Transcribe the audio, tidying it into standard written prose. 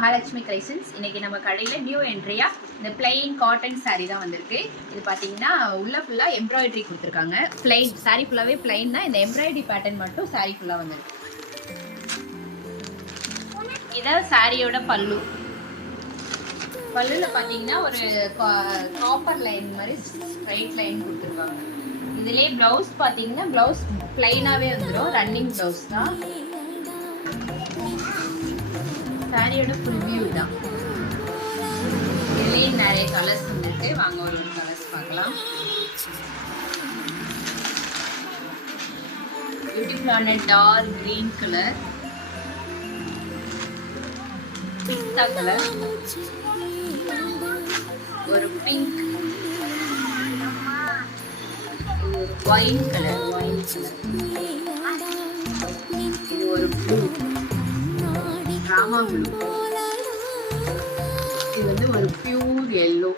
Mahalakshmi collections. இன்னைக்கு நம்ம கடையில் நியூ என்ட்ரியா இந்த பிளைன் காட்டன் சாரீ தான் வந்திருக்கு. இது பார்த்தீங்கன்னா உள்ள ஃபுல்லாக எம்ப்ராய்டரி கொடுத்துருக்காங்க. பிளைன் சாரீ ஃபுல்லாகவே பிளைன் தான். இந்த எம்ப்ராய்டரி பேட்டர்ன் மட்டும் சாரீ ஃபுல்லாக வந்திருக்கு. இதான் சாரியோட பல்லு. பல்லுல பார்த்தீங்கன்னா ஒரு காப்பர் லைன் மாதிரி ஸ்ட்ரைட் லைன் கொடுத்துருக்காங்க. இதுலேயே ப்ளவுஸ் பார்த்தீங்கன்னா ப்ளவுஸ் பிளைனாகவே வந்துடும். ரன்னிங் ப்ளவுஸ் தான். சாரியோட ஃபுல் வியூ தான். இதுலேயே நிறைய கலர்ஸ் வந்துருக்கு. வாங்க ஒரு கலர்ஸ் பார்க்கலாம். பியூட்டிஃபுல்லான டார்க் கிரீன் கலர், பிஸ்தா கலர், ஒரு பிங்க், ஒரு ஒயின் கலர், இது ஒரு ப்ளூ, ராமா ப்ளூ, இது வந்து ஒரு பியூர் எல்லோ,